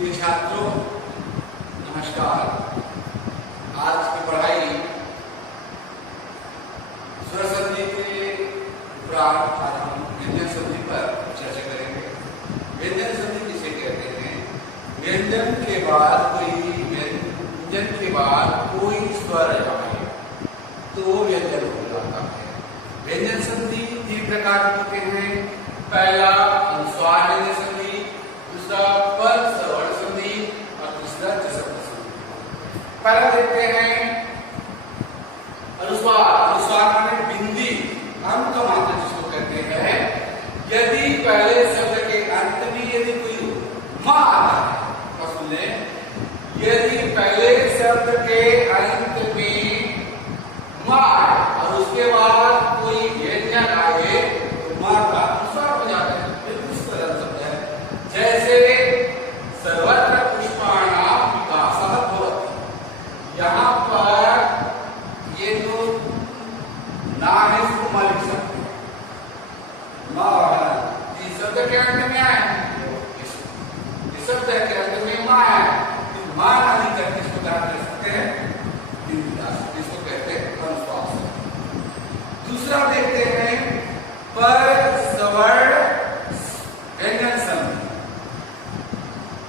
प्रिय छात्रों, नमस्कार। आज की पढ़ाई स्वर संधि के उपरांत आज हम व्यंजन संधि पर चर्चा करेंगे। व्यंजन संधि किसे कहते हैं? व्यंजन के बाद कोई स्वर आए तो वो व्यंजन हो जाता है। व्यंजन संधि तीन प्रकार के होते हैं। पहला अनुस्वार व्यंजन संधि, दूसरा पद सवर्ण संधि और तीसरा जसत्व संधि। पहला देखते हैं अनुस्वार। अनुस्वार माने बिंदी, अंत मात्र जिसको कहते हैं। यदि पहले शब्द के अंत में यदि कोई मां आता है तो सुन लें, यदि पहले शब्द के अंत में मां और उसके बाद कोई व्यंजन आए तो मां का अनुस्वार हो जाता है। इस तरह शब्द है जैसे सर्वत्र पुष्पाणाम विकासः भवति। यहाँ पर ये जो ना है इसको मां लिख सकते हैं। मां इस शब्द के अंत में आए, इस शब्द के अंत में मां है, मां ना लिख करके इसको क्या कर सकते हैं? इसको कहते हैं अनुस्वार। दूसरा देखते हैं पद सवर्ण व्यंजन संधि।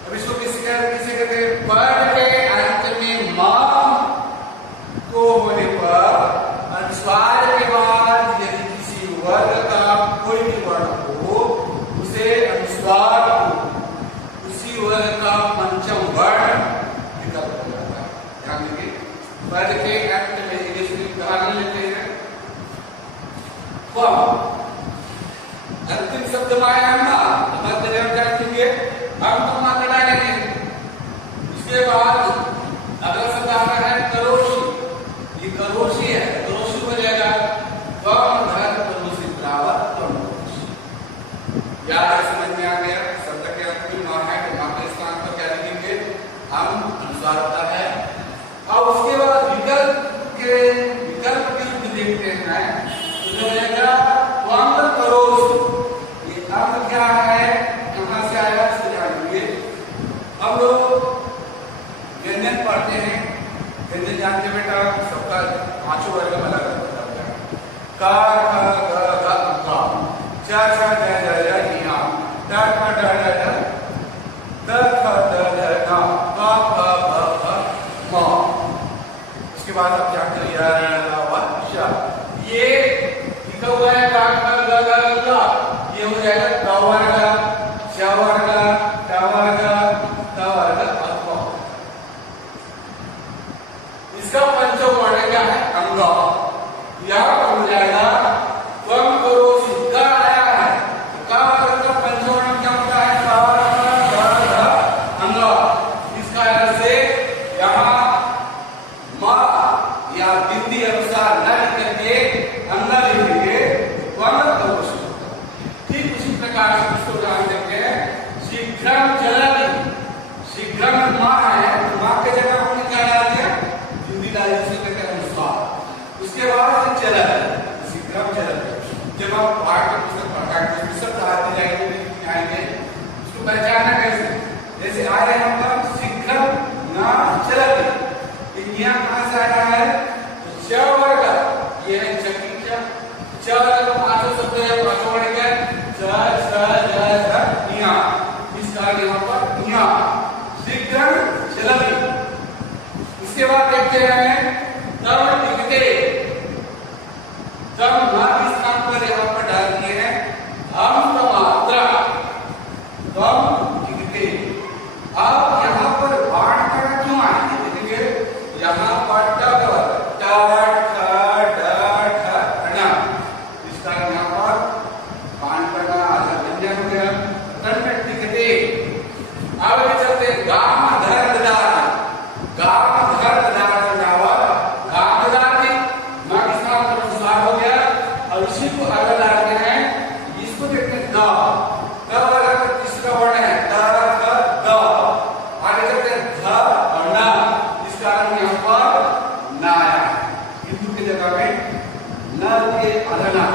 अब इसको किसे कहते हैं? पद के अंत में मां को होने पर अनुस्वार के बाद यदि किसी वर्ग का कोई भी वर्ण हो उसे अनुस्वार को उसी वर्ग का पंचम वर्ण विकल्प हो जाता है। ध्यान दीजिए, पद के अंत में उदाहरण लेते हैं। अंतिम शब्द माया जानेंगे, हम तो मात्र डालेंगे। इसके बाद अगला शब्द आता है करोशी। ये करोशी है, करोशी हो जाएगा करोशी प्रावत करोशी। याद समझ में आ गया? शब्द के अंत में मां है तो मां के स्थान पर क्या लिखेंगे? हम अनुस्वार होता है। अब उसके बाद विकल्प भी देखते हैं तो जो रहेगा करोशी। ये अर्थ क्या है, कहां से आया इसको जानेंगे। हम लोग व्यंजन पढ़ते हैं। व्यंजन जानते बेटा, सबका पांचों वर्ग में अलग अलग होता है। का ख ग घ ङ, च छ ज ज ज ञ, ट ठ ड ढ ढ, द थ द ध न, प फ ब भ म। उसके बाद आप क्या करिए? ये लिखा हुआ है का ख ग घ ङ, ये हो जाएगा क वर्ग, च वर्ग, ट वर्ग, त वर्ग अथवा। इसका पंचम वर्ण क्या है? अंग। यहां पर हो जाएगा त्वम करोषि। का आया है, का वर्ग का पंचम वर्ण क्या होता है? अंग। इसका अर्थ से यहां मां या बिंदी अनुसार न लिख करके अंग लिखेंगे, त्वम करोषि। ठीक उसी प्रकार से इसको जान देते हैं शीघ्रम चलति। शीघ्रम मां है तो मां के जगह हमने क्या डाल दिया? बिंदी डाली, जिसे कहते हैं अनुस्वार। उसके बाद चलति, शीघ्रम चलति। जब आप पाठ पुस्तक पढ़ाएंगे शब्द आते जाएंगे उसको पहचानना कैसे? जैसे आ रहे हैं हम शीघ्रम ना चलति, यहां कहां से आया है? तो च वर्ग, ये है चकी च वर्ग का पांचों शब्द है। पांचों वर्ण क्या है? च छ ज झ ञ। इसका यहाँ पर ञ, शीघ्रम चलति। इसके बाद देखते हैं तम टिकते। तम मां के स्थान पर यहाँ पर डाल दिए हैं हम मात्रा, तम टिकते। अब यहाँ पर बाण का क्यों आएंगे? देखेंगे यहाँ पर ट इसका यहाँ पर बाण करना व्यंजन हो गया। तम टिकते। अब चलते गाम धर्म दान, गाम धर्म दान जावा, गाम दान मां के स्थान पर अनुस्वार हो गया और उसी को आगे डालते हैं। इसको देखते हैं द, द वर्ग का तीसरा वर्ण है द ख द। आगे चलते हैं ध और न, इस कारण यहाँ पर न आया, बिंदु की जगह में न के अधना।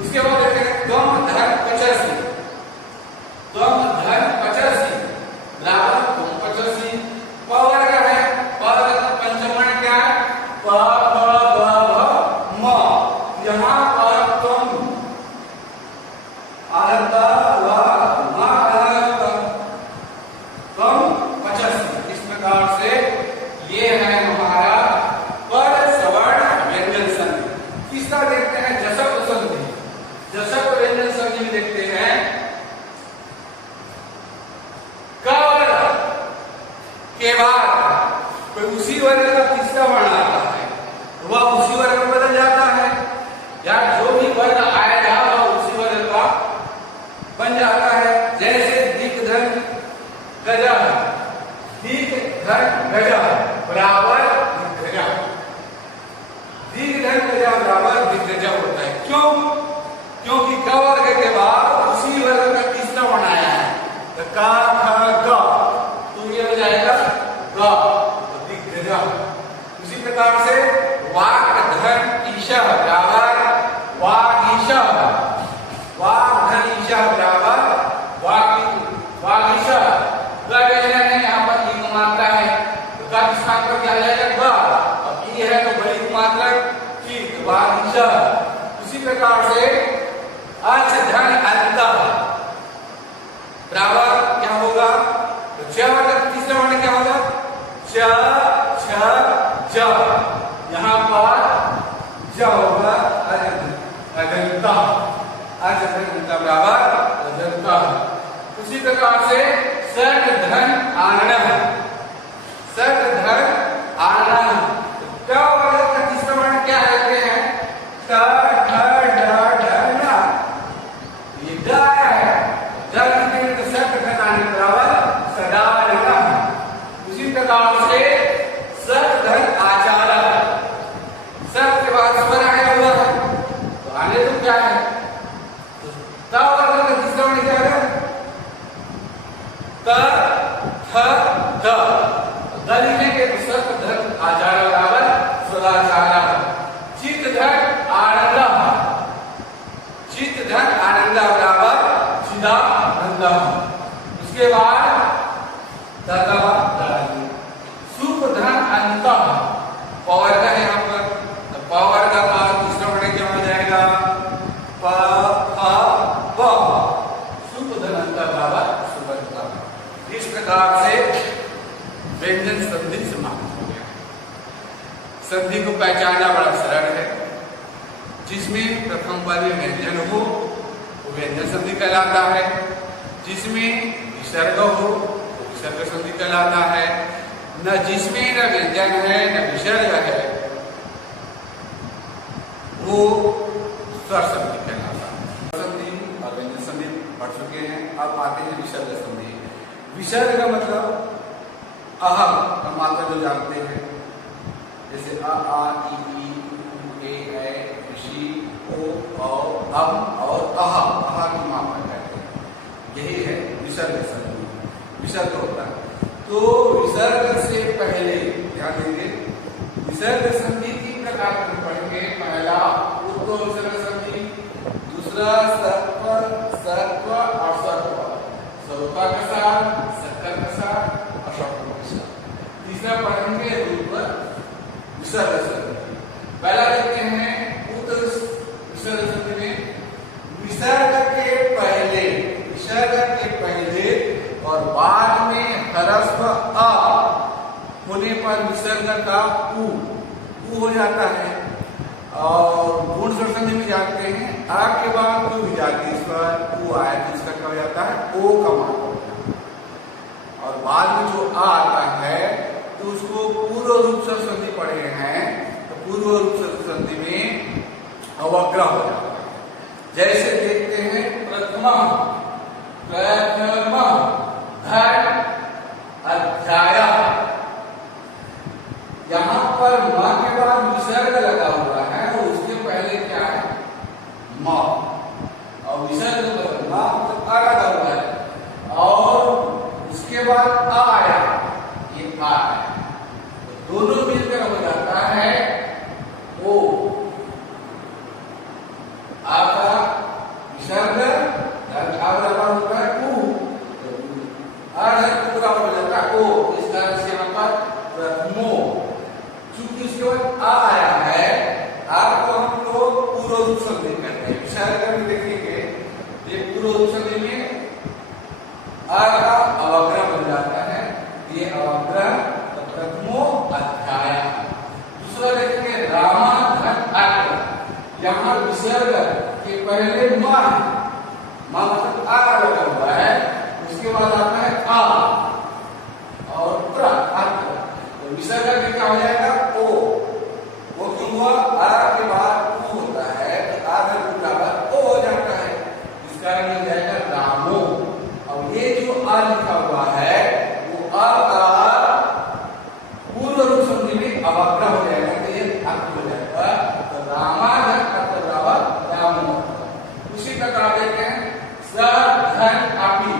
उसके बाद देखते हैं दम धर्म 85। दम धर्म 85 के बाद कोई उसी वर्ग का तीसरा वर्ण आता है, वह उसी वर्ग में बदल जाता है, या जो भी वर्ग आएगा वह उसी वर्ग का बन जाता है। जैसे दिक धन गजा, दिक धन गजा बराबर दिग्गजा, दिक धन गजा बराबर दिग्गजा होता है। क्यों? क्योंकि क वर्ग के बाद उसी वर्ग का तीसरा वर्ण आया है, तो का ख ग, तो ये हो जाएगा ग, तो दिग्गजा। उसी प्रकार से वाक धन ईशा बराबर वागीशा, वाक धन ईशा बराबर वागीशा। यहाँ पर ई मात्रा है, तो का स्थान पर क्या आ जाएगा ग, अब ई है तो बड़ी मात्रा की वागीशा। उसी प्रकार से अच धन अंत बराबर क्या होगा, तो च का तीसरा वर्ण क्या होगा, च छ ज, यहाँ पर ज होगा अजंता, अजंता बराबर अजंता। उसी प्रकार से सट धन आनंद, सट धन आनंद, ट वर्ग का तीसरा वर्ण क्या कहते हैं, ट ठ ड ढ न, ये ड आया है, ड लिखेंगे तो सट धन आनंद बराबर सदानंद। उसी प्रकार से सट धन आचार्य, सट के बाद स्वर आया हुआ है, तो आने तो क्या है, त वर्ग का तीसरा वर्ण क्या है, त थ द, द लिखेंगे तो सट धन आचार्य बराबर सदाचार्य। चित धन आनंद, चित धन आनंद बराबर चिदानंद। उसके बाद सुख धन अंत, पवर का है यहाँ पर, तो पवर का तीसरा वर्ण क्या हो जाएगा, प फ व, सुख धन अंत बराबर सुबंता। इस प्रकार से व्यंजन संधि समाप्त हो गया। संधि को पहचानना बड़ा सरल है, जिसमें प्रथम पद में व्यंजन हो वो व्यंजन संधि कहलाता है, जिसमें विसर्ग हो वो विसर्ग संधि कहलाता है, न जिसमें न व्यंजन है न विसर्ग है वो स्वर संधि कहलाता है। संधि और व्यंजन संधि पढ़ चुके हैं, अब आते हैं विसर्ग संधि। विसर्ग का मतलब अहम का मात्रा जो जानते हैं, जैसे अ आ ई उ ए ऋषि ओ अम और अहा की मात्रा कहते हैं, यही है विसर्ग संधि। विसर्ग होता है तो विसर्ग से पहले ध्यान देंगे, विसर्ग संधि 3 प्रकार के पढ़ेंगे। पहला उत्तम विसर्ग संधि, दूसरा सर्प सर्प और सर्प, सौता के साथ, शक्कर के साथ और शक्कर के साथ। तीसरा पढ़ेंगे रूप विसर्ग संधि। पहला देखते हैं उत्तम विसर्ग संधि में विसर्ग के पहले और बाद में ह्रस्व अ होने पर विसर्ग का उ हो जाता है। और गुण स्वर संधि में जानते हैं आ के बाद जो विजातीय स्वर उ आए तो इसका क्या हो जाता है, ओ का मान हो जाता है। और बाद में जो आ आता है तो उसको पूर्व रूप स्वर संधि पढ़े हैं, तो पूर्व रूप स्वर संधि में अवग्रह हो जाता है। जैसे देखते हैं प्रथम धन अध्याय, यहाँ पर म के बाद विसर्ग लगा हुआ है और उसके पहले क्या है म, और विसर्ग पर म आ लगा हुआ है और उसके बाद आ आया, ये आ है, तो दोनों मिलकर हो जाता है ओ। आपका विसर्ग लगा होता है उ, पूरा हो जाता है ओ। इस तरह से यहाँ पर प्रथमो, चूंकि उसके बाद आ आया है, आपको हम लोग पूर्व रूप संधि करते हैं। विसर्ग में देखेंगे ये पूर्व रूप संधि में आ का अवग्रह बन जाता है, ये अवग्रह तो प्रथमो अध्याय। दूसरा देखेंगे रामा धन अर्थ, यहाँ विसर्ग के पहले म मतलब आ लगा हुआ है, उसके बाद आता है आ और प्र, आ लिखा हुआ है वो आ का पूर्व रूप संधि में अवग्रह हो जाएगा, तो ये अर्थ हो जाएगा। तो रामाधन उसी प्रकार देखते हैं स धन आपी,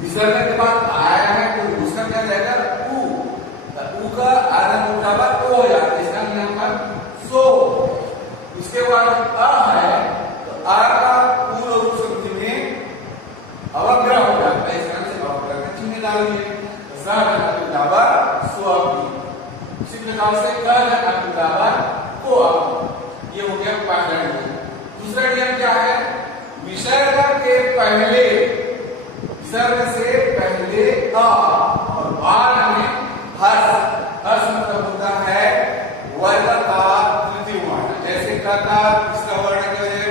विसर्ग के बाद आया है तो उसका क्या जाएगा उ, तो उ का आधा बराबर ओ हो जाता है, इसका नियम पर सो। उसके बाद आ है तो आ का पूर्व रूप संधि में अवग्रह हो जाता है, इस कारण से अवग्रह का चिन्ह डालिए। स धन बराबर सो आपी, उसी प्रकार से क धन बराबर को आपी। ये हो गया पहला नियम। दूसरा नियम क्या है, विसर्ग के पहले, विसर्ग से पहले अ और बाद में हर्ष। हर्ष मतलब होता है वर्ग का तृतीय वर्ण, जैसे क का इसका वर्ण क्या है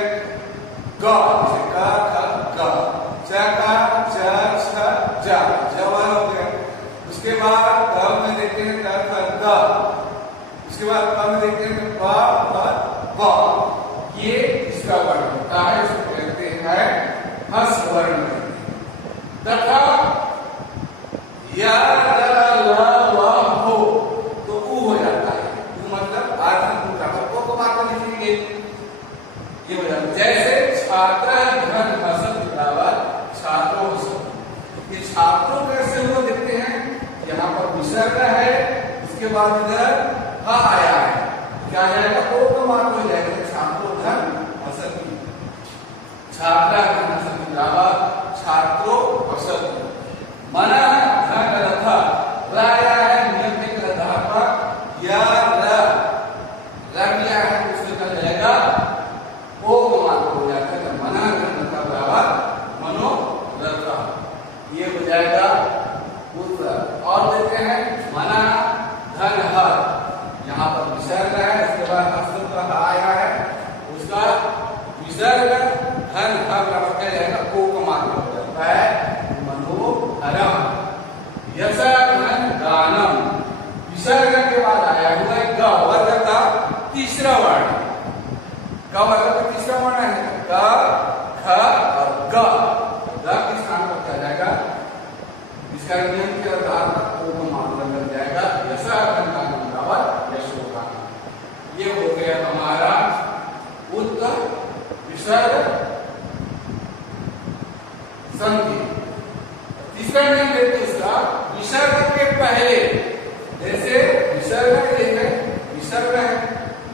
ग, जैसे क ख ग, च का च छ ज, ज वर्ण हो गया। उसके बाद क में देखते हैं क ख ग, उसके बाद प में देखते हैं प फ ब, ये इसका वर्ण होता है, इसको कहते हैं हर्ष वर्ण। तथा या हो तो उ हो जाता है, उ मतलब आधन बराबर को मात्रा लिखेंगे, ये हो जाता है। जैसे छात्र धन हसत बराबर छात्रों हसत, ये छात्रों कैसे हुआ देखते हैं, यहाँ पर विसर्ग है, इसके बाद इधर ह आया है, क्या जाएगा ओ का मात्रा हो जाएगा छात्रों धन हसत, छात्रा धन हसत बराबर छात्रों हसत। मना धन रथ, राया है नियम के आधार पर या रख लिया है, उससे क्या जाएगा ओ का मात्रा हो जाता है, तो मना धन रथ बराबर मनो रथ, ये हो जाएगा उत्तर। और देखते हैं मना धन हर, यहाँ पर विसर्ग है, इसके बाद हस्त का आया है, उसका विसर्ग धन हर बराबर क्या जाएगा ओ का मात्रा हो जाता है मनोहरम। यश धन गानम, विसर्ग के बाद आया हुआ है ग, वर्ग का तीसरा वर्ण, ग वर्ग का तीसरा वर्ण है क ख और ग, ग के स्थान पर क्या जाएगा, इसका नियम के आधार पर ओ का मात्रा लग जाएगा, यश धन गानम बराबर यशोगानम। ये हो गया हमारा उत्तर विसर्ग संधि। तीसरा नियम देखते इसका, विसर्ग के पहले, जैसे विसर्ग है, विसर्ग है,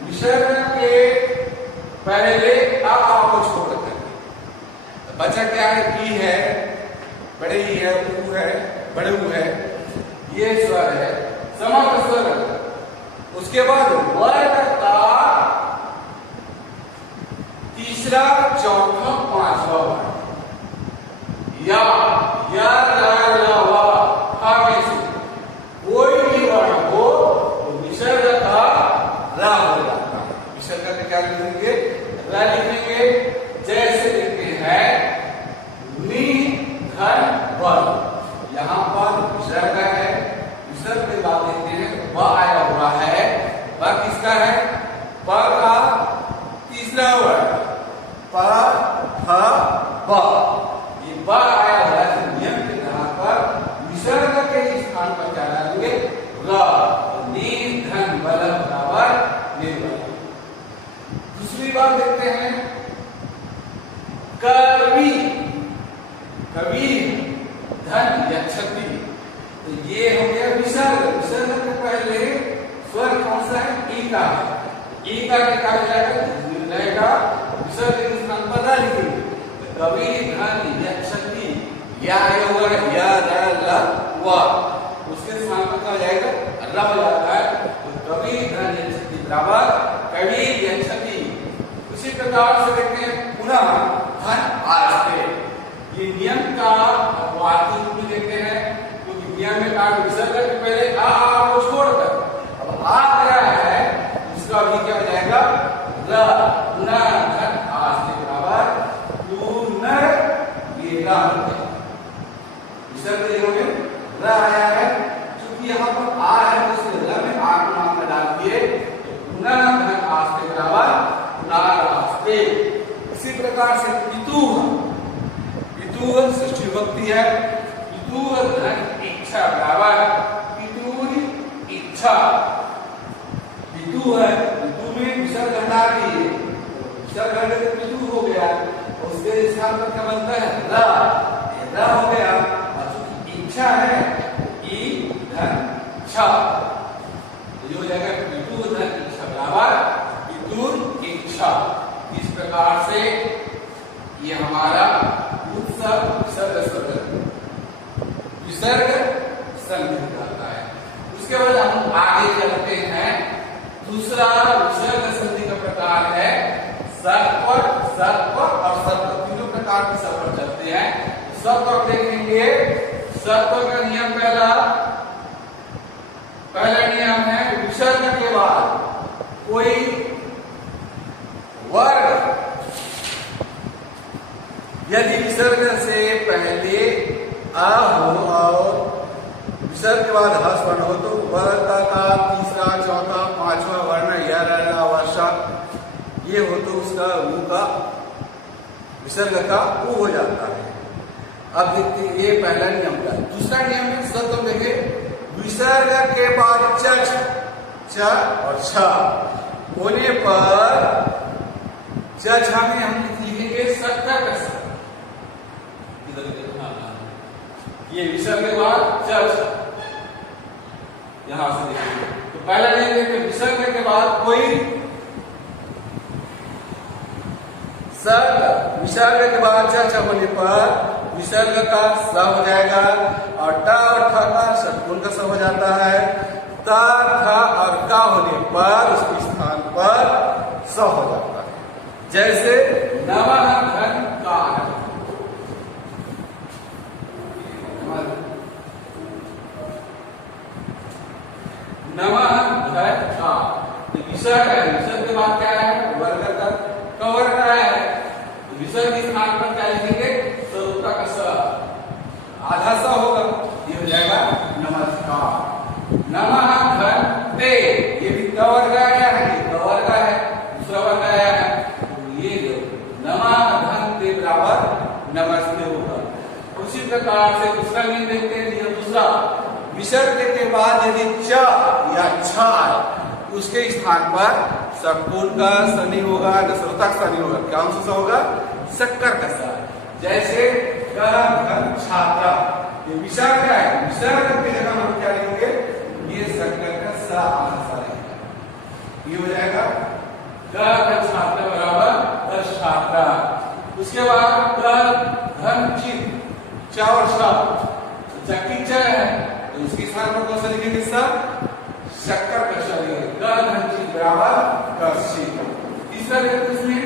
विसर्ग के पहले आ को छोड़ करके बचा क्या है, ई है, बड़े ई है, ऊ है, बड़े ऊ है, ये स्वर है, समग्र स्वर। उसके बाद वर्ग का तीसरा चौथा पांचवा वर्ण, या में से कोई भी वर्ण हो तो विसर्ग का रा हो जाता है, विसर्ग का क्या लिखेंगे रा लिखेंगे। जैसे देखते हैं नि धन वर, यहाँ पर विसर्ग है, विसर्ग के बाद देखते हैं व आया हुआ है, व किसका है प का तीसरा वर्ण प फ ब, ये ब आया हुआ है, नियम के आधार पर विसर्ग के स्थान पर क्या डालेंगे र, निर्धन बल बराबर निर्बल। दूसरी बात देखते हैं कवि, कवि धन यक्षति, तो ये हो गया विसर्ग। विसर्ग के पहले स्वर कौन सा है, ई का है, ई का क्या जाएगा विसर्ग के स्थान पर रा लिखेंगे, कवि धन यक्षति, या आया हुआ है या ल व, उसके स्थान पर क्या जाएगा र हो जाता है, तो कवि धन यक्षति बराबर कवि यक्षति। उसी प्रकार से देखते हैं पुनः धन आस्ते, ये नियम का वाक्य रूप में देखते हैं, क्योंकि नियम में कहा विसर्ग के पहले आ को छोड़कर अब आ गया है, उसका भी क्या हो जाएगा र, पुनः धन आस्ते बराबर पुनः वीरा, विसर्ग में र आया है, क्योंकि यहाँ पर आ है तो उसके र में आ को मात्रा डाल दिए, पुनः धन आस्ते बराबर पुनरास्ते। इसी प्रकार से पितु, पितु षष्ठी विभक्ति है, पितुः धन इच्छा बराबर पितुः इच्छा। पितु है, पितु में विसर्ग हटा दिए, विसर्ग हटे तो पितु हो गया, उसके स्थान पर क्या बनता है रा हो गया। और इच्छा है ई धन छ, ये हो जाएगा पितु धन इच्छा बराबर पितुर इच्छा। इस प्रकार से ये हमारा उत्सव विसर्ग संधि कहलाता है। उसके बाद हम आगे चलते हैं। दूसरा विसर्ग संधि का प्रकार है सत्वर, सत्वर और सत्वर, तीनों प्रकार के सत्वर चलते हैं। सत्वर देखेंगे, सत्वर का नियम पहला नियम है विसर्ग के बाद कोई वर्ग यदि विसर्ग से पहले आ हो और विसर्ग के बाद हर्ष वर्ण हो तो वर्ग का तीसरा, चौथा, पांचवा वर्ण या वर्षा ये हो तो उसका मुंह का विसर्ग का वो हो जाता है। अब देखते हैं, ये पहला नियम का। दूसरा नियम है सत्व देखे, विसर्ग के बाद च और छ होने पर छ में हम लिखेंगे सत्तर का स। ये विसर्ग के बाद च यहां से देखेंगे तो पहला नियम देखिए, विसर्ग के बाद कोई सर्ग, विसर्ग के बाद च होने पर विसर्ग का स हो जाएगा और ट और ठ का षटकोण का स हो जाता है। त, थ और क होने पर उसके स्थान पर स हो जाता है। जैसे नवः घन कार, नवः घन कार विसर्ग है, विसर्ग के बाद क्या है वर्ग का कवर का है, विसर्ग के स्थान पर क्या लिखेंगे सरुता का स, आधा स होगा, ये हो जाएगा नमस्कार। नमः घन ते, ये भी कवर का आया है, ये कवर का है, दूसरा वर्ग आया है, तो ये नमः घन ते बराबर नमस्ते होगा। उसी प्रकार से दूसरा नियम देखते हैं। नियम दूसरा, विसर्ग के बाद यदि च या छ आए उसके स्थान पर षटकोण का स नहीं होगा, नसरुता का स नहीं होगा, क्या अंश होगा शक्कर का स। जैसे घन छात्रा, ये विसर्ग है, विसर्ग की जगह हम क्या लिखेंगे ये शक्कर का स आधा रहेगा, ये हो जाएगा घन छात्रा बराबर दस छात्रा। उसके बाद घन चित च और श, चक्की च है तो उसके स्थान पर कौन सा लिखेंगे स शक्कर का श लिखेंगे, घन चित बराबर कश्चित। तीसरा देखो इसमें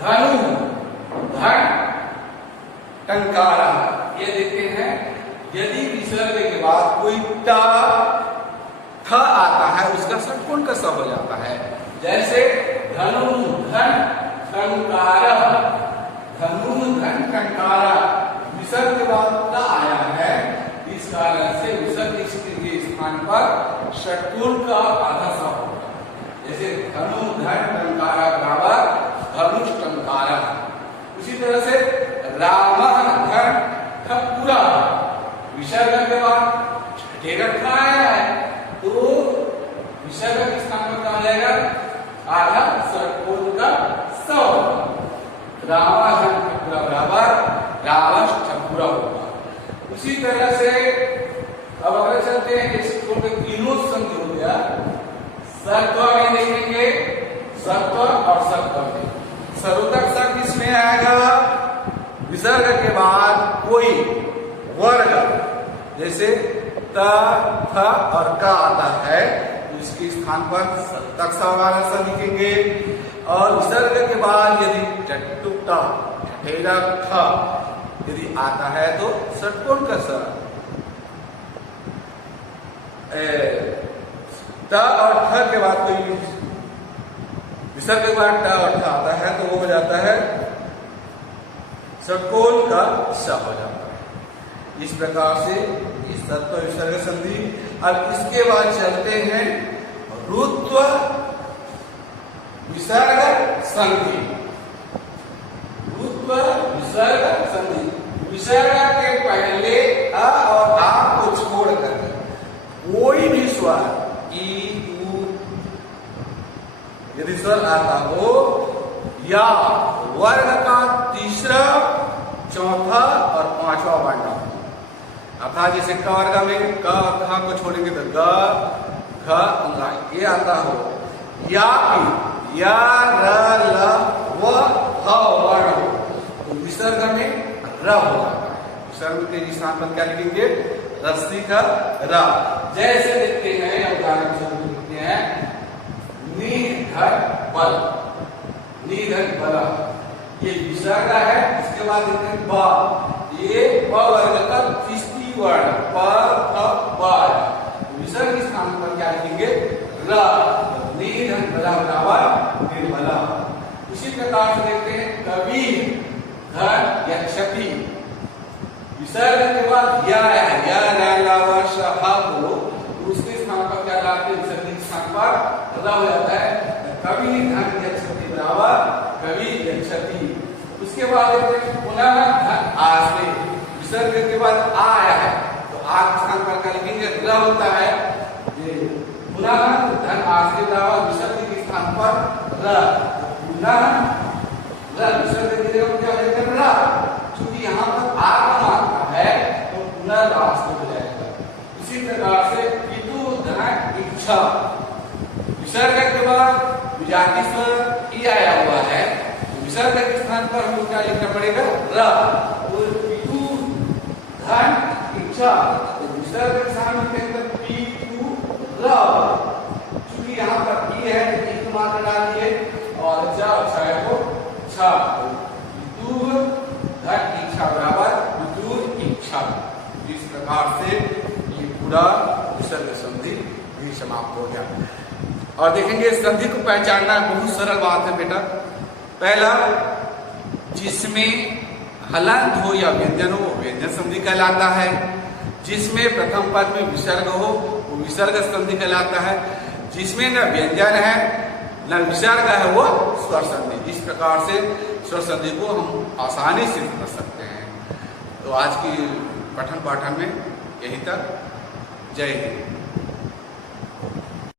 धनु धन टंकारा, ये देखते हैं यदि विसर्ग के बाद कोई ट थ आता है उसका षटकोण का स हो जाता है। जैसे धनु धन टंकारा, धनु धन टंकारा, विसर्ग के बाद ट आया है, इस कारण से विसर्ग के स्थान पर षटकोण का आधा स होगा। जैसे धनु धन टंकारा बराबर धनुष टंकारा। उसी तरह से रामः धन ठकुरा, विसर्ग के बाद ढेर आया है तो विसर्ग के स्थान पर क्या हो जाएगा आधा षटकोण का स होगा। रामः धन ठकुरा बराबर रावश ठकुरा होगा। उसी तरह से अब अगर चलते हैं इसको तीनों संधि हो गया, सत्व में देखेंगे सत्व और सत्व में सरुतक स किसमें आएगा विसर्ग के बाद कोई वर्ग, जैसे त थ और क आता है तो इसके स्थान पर तक्सा वाला स लिखेंगे। और विसर्ग के बाद यदि टट्टुटा ठेरा थ यदि आता है तो षटकोण का स, त और ठ के बाद कोई विसर्ग के बाद ट और ठ आता है तो वो हो जाता है षटकोण का स हो जाता है। इस प्रकार से इस तत्व विसर्ग संधि। अब इसके बाद चलते हैं रुत्व विसर्ग संधि। रुत्व विसर्ग संधि, विसर्ग के पहले अ और आ को छोड़कर कोई भी स्वर ई उ यदि स्वर आता हो या वर्ग का तीसरा, चौथा और पांचवा वर्ण हो, अर्थात जैसे क वर्ग में क और ख को छोड़ेंगे तो ग ख अंगा ये आता हो, या या र ल व ह वर्ण हो तो विसर्ग में र हो जाता है। विसर्ग के स्थान पर क्या लिखेंगे? रस्सी का र। जैसे देखते हैं उदाहरण स्वरूप लिखते हैं निधर बल, निधर बल ये विसर्ग है। इसके बाद देखते हैं ब, ये प वर्ग का तीसरी वर्ण प फ ब, विसर्ग के स्थान पर क्या लिखेंगे? र। निधन बला बराबर निर्बला। इसी प्रकार से देखते हैं कवि धन या क्षति, विसर्ग के बाद या है, या को उसके स्थान पर क्या लाते हैं? विसर्ग के स्थान पर र हो जाता है। कवि धन या क्षति बराबर कवि या क्षति। उसके बाद देखते हैं पुनः धन आश्रय, विसर्ग के बाद आ आया है तो आ के स्थान पर क्या लिखेंगे? र होता है। पुनः धन आश्रय बराबर विसर्ग के स्थान पर र, पुनः र विसर्ग के जगह क्या हो जाएगा? र। क्योंकि यहाँ पर आ का मात्रा है तो पुनः आश्रय हो जाएगा। इसी प्रकार से पितु धन इच्छा, विसर्ग के बाद विजाति स्वर ई आया हुआ है तो विसर्ग के स्थान पर हमको क्या लिखना पड़ेगा? र। और पितु धन इच्छा तो विसर्ग के स्थान में क्या पितु र, क्योंकि यहाँ पर ई है तो ई को मात्रा डालिए और च छाया को छ, पितु धन इच्छा बराबर पितु इच्छा। इस प्रकार से ये पूरा विसर्ग संधि भी समाप्त हो गया। और देखेंगे संधि को पहचानना बहुत सरल बात है बेटा। पहला, जिसमें हलंत हो या व्यंजन हो व्यंजन संधि कहलाता है। जिसमें प्रथम पद में विसर्ग हो वो विसर्ग संधि कहलाता है। जिसमें न व्यंजन है न विसर्ग है वो स्वर संधि। इस प्रकार से स्वर संधि को हम आसानी से समझ सकते हैं। तो आज की पठन पाठन में यहीं तक। जय हिंद।